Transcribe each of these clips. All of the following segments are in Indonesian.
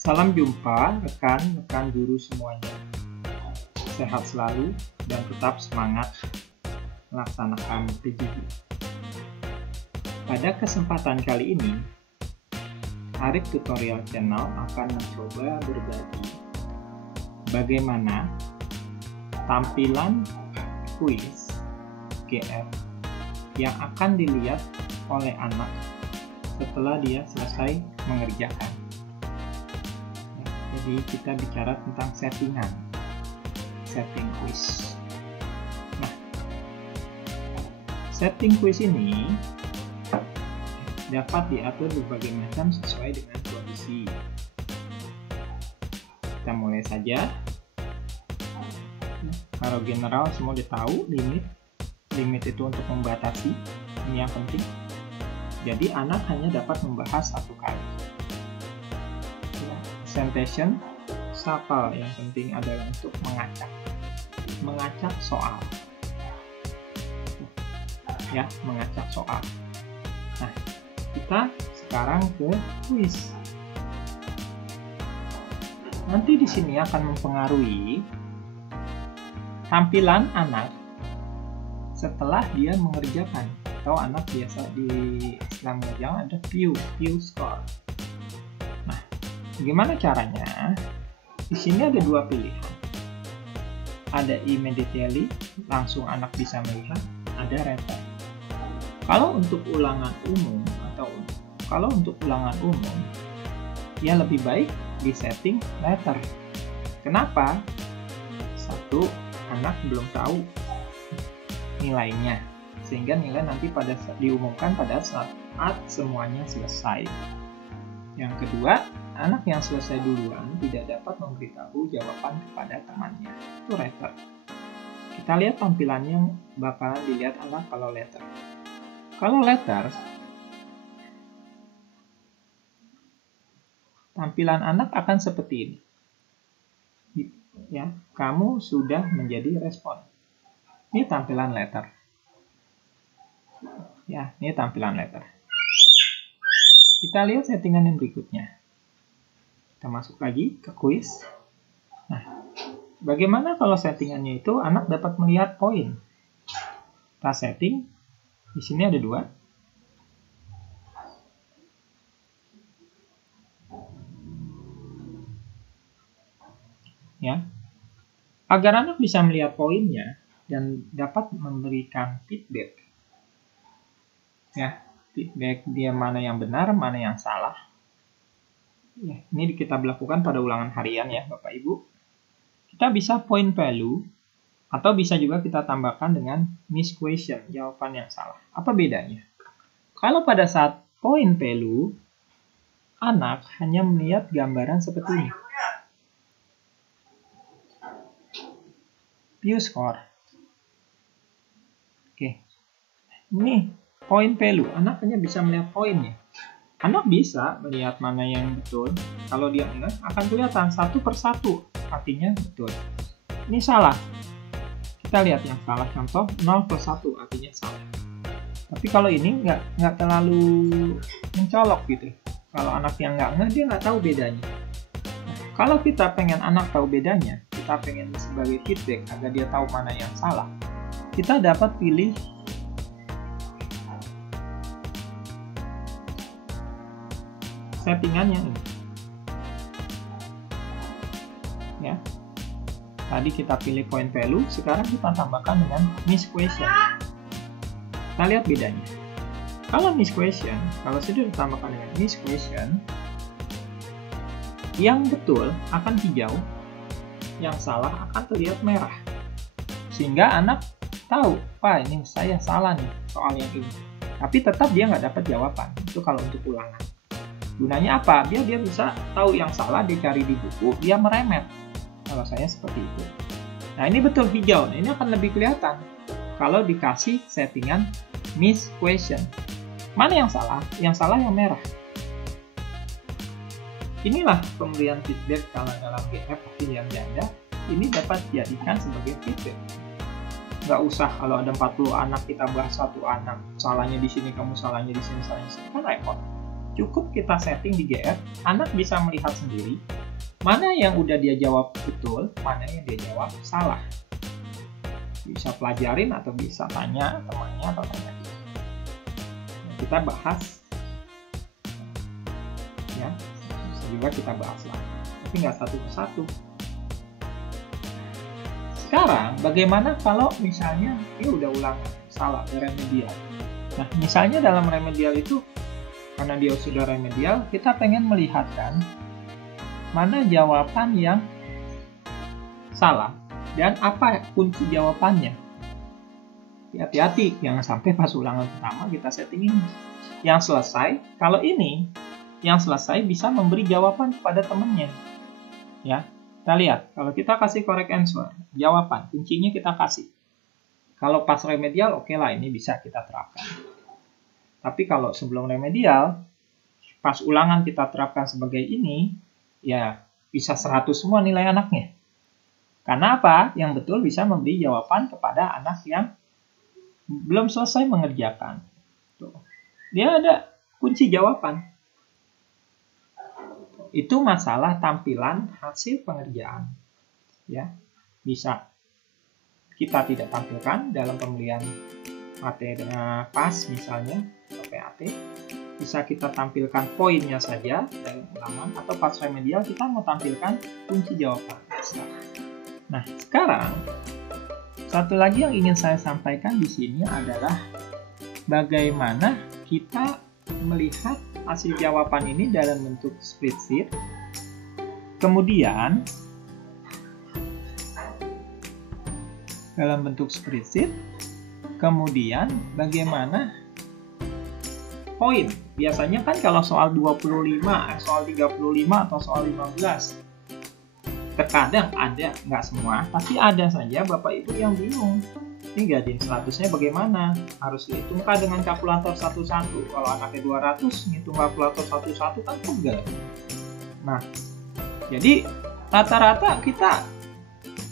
Salam jumpa rekan-rekan guru semuanya. Sehat selalu dan tetap semangat melaksanakan PJJ. Pada kesempatan kali ini, Arif Tutorial Channel akan mencoba berbagi bagaimana tampilan kuis GF yang akan dilihat oleh anak setelah dia selesai mengerjakan. Jadi kita bicara tentang setting kuis. Nah, setting kuis ini dapat diatur berbagai macam sesuai dengan kondisi. Kita mulai saja. Kalau general semua udah tahu, limit itu untuk membatasi, ini yang penting. Jadi anak hanya dapat membahas satu kali. Presentation, SAPAL yang penting adalah untuk mengacak soal. Ya, mengacak soal. Nah, kita sekarang ke kuis. Nanti di sini akan mempengaruhi tampilan anak setelah dia mengerjakan, atau anak biasa di Islam mengerjakan ada view score. Gimana caranya? Di sini ada dua pilihan. Ada immediately, langsung anak bisa melihat. Ada rater. Kalau untuk ulangan umum ya lebih baik di setting rater. Kenapa? Satu, anak belum tahu nilainya, sehingga nilai nanti diumumkan pada saat semuanya selesai. Yang kedua, anak yang selesai duluan tidak dapat memberitahu jawaban kepada temannya. Itu rater. Kita lihat tampilannya yang bakalan dilihat anak kalau letter. Kalau letter, tampilan anak akan seperti ini. Ya, kamu sudah menjadi respon. Ini tampilan letter. Ya, ini tampilan letter. Kita lihat settingan yang berikutnya. Kita masuk lagi ke kuis. Nah, bagaimana kalau settingannya itu anak dapat melihat poin? Kita setting. Di sini ada dua. Ya. Agar anak bisa melihat poinnya dan dapat memberikan feedback. Ya, feedback dia mana yang benar, mana yang salah. Ya, ini kita lakukan pada ulangan harian ya Bapak Ibu. Kita bisa point value atau bisa juga kita tambahkan dengan miss question, jawaban yang salah. Apa bedanya? Kalau pada saat point value, anak hanya melihat gambaran seperti ini. View score. Oke. Ini point value, anak hanya bisa melihat poinnya. Anak bisa melihat mana yang betul. Kalau dia enggak, akan kelihatan satu persatu. Artinya betul. Ini salah. Kita lihat yang salah. Contoh 0+1 artinya salah. Tapi kalau ini nggak terlalu mencolok gitu. Kalau anak yang nggak, dia nggak tahu bedanya. Nah, kalau kita pengen anak tahu bedanya, kita pengen sebagai feedback agar dia tahu mana yang salah, kita dapat pilih settingannya ini. Ya. Tadi kita pilih point value, sekarang kita tambahkan dengan miss question. Kita lihat bedanya. Kalau miss question, kalau sudah ditambahkan dengan miss question, yang betul akan hijau, yang salah akan terlihat merah. Sehingga anak tahu, wah ini saya salah nih soal yang ini. Tapi tetap dia nggak dapat jawaban. Itu kalau untuk ulangan. Gunanya apa? Biar dia bisa tahu yang salah, dia cari di buku, dia meremet. Kalau saya seperti itu. Nah, ini betul hijau. Nah, ini akan lebih kelihatan kalau dikasih settingan miss question. Mana yang salah? Yang salah yang merah. Inilah pemberian feedback kalau dalam GF pilihan ganda. Ini dapat dijadikan sebagai feedback. Nggak usah kalau ada 40 anak kita bahas satu anak. Salahnya di sini, kamu salahnya di sini, salahnya di sini. Kan repot. cukup kita setting di GF, anak bisa melihat sendiri mana yang udah dia jawab betul, mana yang dia jawab salah. Bisa pelajarin atau bisa tanya temannya atau tanya dia. Kita bahas, ya, bisa juga kita bahas lah, tapi nggak satu persatu. Sekarang, bagaimana kalau misalnya dia udah ulang salah remedial? Nah, misalnya dalam remedial itu, karena dia sudah remedial, kita pengen melihatkan mana jawaban yang salah dan apa kunci jawabannya. Hati-hati, jangan sampai pas ulangan pertama kita setting ini. Yang selesai, kalau ini, yang selesai bisa memberi jawaban kepada temannya. Ya, kita lihat, kalau kita kasih correct answer, jawaban, kuncinya kita kasih. Kalau pas remedial, oke lah, ini bisa kita terapkan. Tapi kalau sebelum remedial, pas ulangan kita terapkan sebagai ini, ya bisa 100 semua nilai anaknya. Karena apa? Yang betul bisa memberi jawaban kepada anak yang belum selesai mengerjakan. Tuh. Dia ada kunci jawaban. Itu masalah tampilan hasil pengerjaan. Ya, bisa kita tidak tampilkan dalam pembelian materi PAS misalnya, atau PAT. Bisa kita tampilkan poinnya saja dalam ulangan, atau pas remedial kita mau tampilkan kunci jawaban. Nah, sekarang satu lagi yang ingin saya sampaikan di sini adalah bagaimana kita melihat hasil jawaban ini dalam bentuk spreadsheet. Kemudian dalam bentuk spreadsheet, kemudian bagaimana poin. Biasanya kan kalau soal 25, soal 35 atau soal 15, terkadang ada, nggak semua, tapi ada saja Bapak Ibu yang bingung. Ini gradien 100-nya bagaimana? Harus dihitungkan dengan kalkulator satu-satu. Kalau anaknya 200, ngitung kalkulator satu-satu kan pegel. Nah, jadi rata-rata kita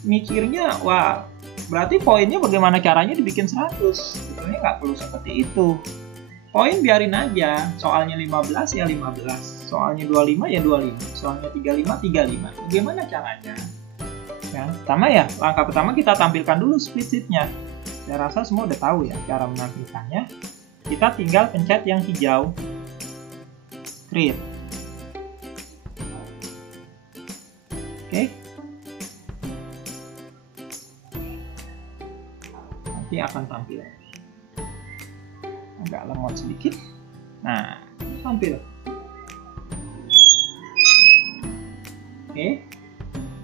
mikirnya, wah, berarti poinnya bagaimana caranya dibikin 100? Sebetulnya nggak perlu seperti itu. Poin biarin aja, soalnya 15 ya 15, soalnya 25 ya 25, soalnya 35, 35. Bagaimana caranya? Ya, pertama ya, langkah pertama kita tampilkan dulu spreadsheet-nya. Saya rasa semua udah tahu ya cara menampilkannya. Kita tinggal pencet yang hijau, create. Oke. Nanti akan tampil. Agak lemot sedikit. Nah, tampil. Oke,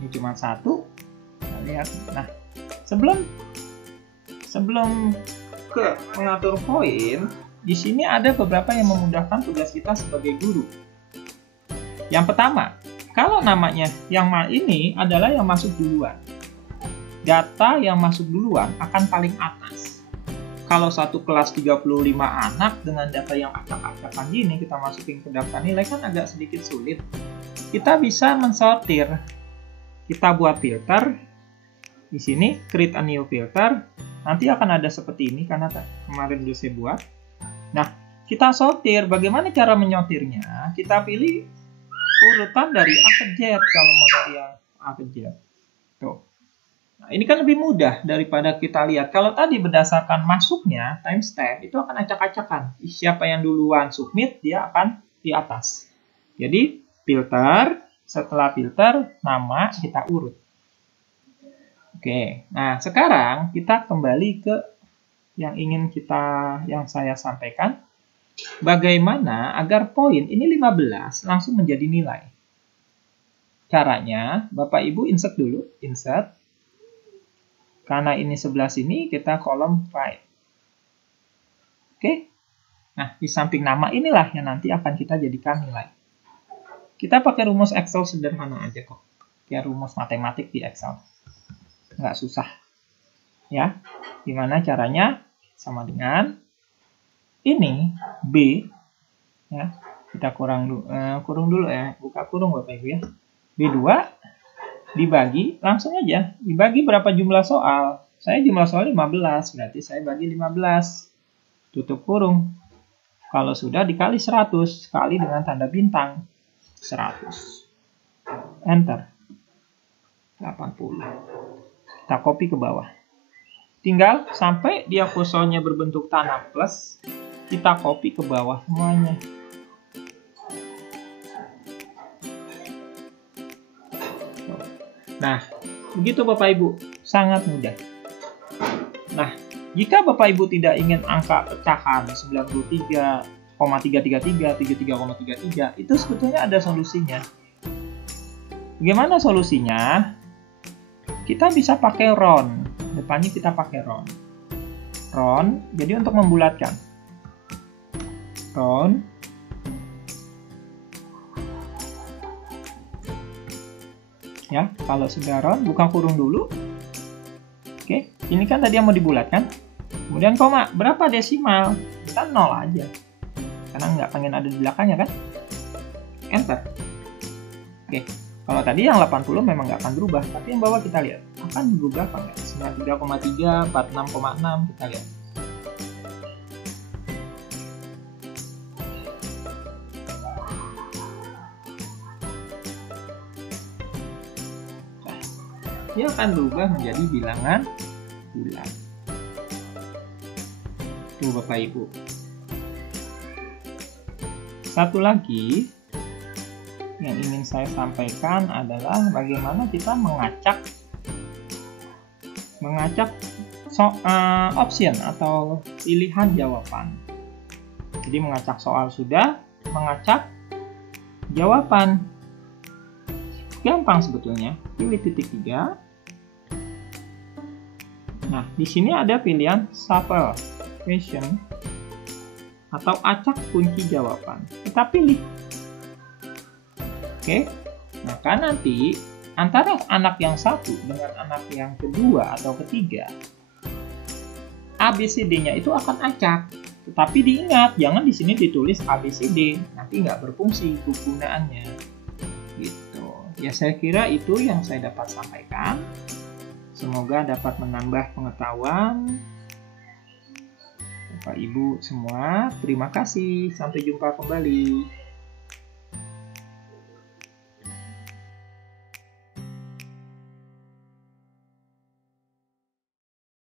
ini cuma satu. Kita lihat. Nah, sebelum ke mengatur poin, di sini ada beberapa yang memudahkan tugas kita sebagai guru. Yang pertama, kalau namanya yang ini adalah yang masuk duluan. Data yang masuk duluan akan paling atas. Kalau satu kelas 35 anak dengan data yang acak-acakan gini kita masukin ke daftar nilai kan agak sedikit sulit. Kita bisa mensortir. Kita buat filter. Di sini create a new filter. Nanti akan ada seperti ini karena kemarin udah saya buat. Nah, kita sortir. Bagaimana cara menyortirnya? Kita pilih urutan dari A ke Z kalau mau dari yang A ke Z. Tuh. Nah, ini kan lebih mudah daripada kita lihat. Kalau tadi berdasarkan masuknya, timestamp, itu akan acak-acakan. Siapa yang duluan submit, dia akan di atas. Jadi, filter, setelah filter, nama kita urut. Oke, nah sekarang kita kembali ke yang saya sampaikan. Bagaimana agar poin ini 15 langsung menjadi nilai. Caranya, Bapak Ibu insert dulu, insert. Karena ini sebelah sini, kita kolom right. Oke. Nah, di samping nama inilah yang nanti akan kita jadikan nilai. Kita pakai rumus Excel sederhana aja kok. Kayak rumus matematik di Excel. Nggak susah. Ya. Gimana caranya? Sama dengan ini, B. Ya. Kita kurung dulu ya. Buka kurung Bapak Ibu ya. B2. Dibagi, langsung aja. Dibagi berapa jumlah soal? Saya jumlah soal 15, berarti saya bagi 15. Tutup kurung. Kalau sudah dikali 100, kali dengan tanda bintang 100. Enter. 80. Kita copy ke bawah. Tinggal sampai dia kursornya berbentuk tanah plus, kita copy ke bawah semuanya. Nah, begitu Bapak Ibu, sangat mudah. Nah, jika Bapak Ibu tidak ingin angka pecahan 93,333, 33,33, itu sebetulnya ada solusinya. Bagaimana solusinya? Kita bisa pakai round. Depannya kita pakai round. Round, jadi untuk membulatkan. Round. Ya, kalau sudah round, buka kurung dulu. Oke, ini kan tadi yang mau dibulatkan. Kemudian koma, berapa desimal? Kita 0 aja. Karena nggak pengen ada di belakangnya kan. Enter. Oke, kalau tadi yang 80 memang nggak akan berubah. Tapi yang bawah kita lihat, akan berubah apa nggak? 93,3, 46,6, kita lihat. Dia akan berubah menjadi bilangan bulat. Tuh Bapak Ibu. Satu lagi yang ingin saya sampaikan adalah bagaimana kita mengacak option atau pilihan jawaban. Jadi mengacak soal sudah, mengacak jawaban. Gampang sebetulnya. Pilih titik 3. Nah, di sini ada pilihan shuffle question atau acak kunci jawaban. Kita pilih. Oke. Maka nanti antara anak yang satu dengan anak yang kedua atau ketiga, ABCD-nya itu akan acak. Tetapi diingat, jangan di sini ditulis ABCD, nanti nggak berfungsi kegunaannya. Gitu. Ya, saya kira itu yang saya dapat sampaikan. Semoga dapat menambah pengetahuan. Bapak Ibu semua, terima kasih. Sampai jumpa kembali.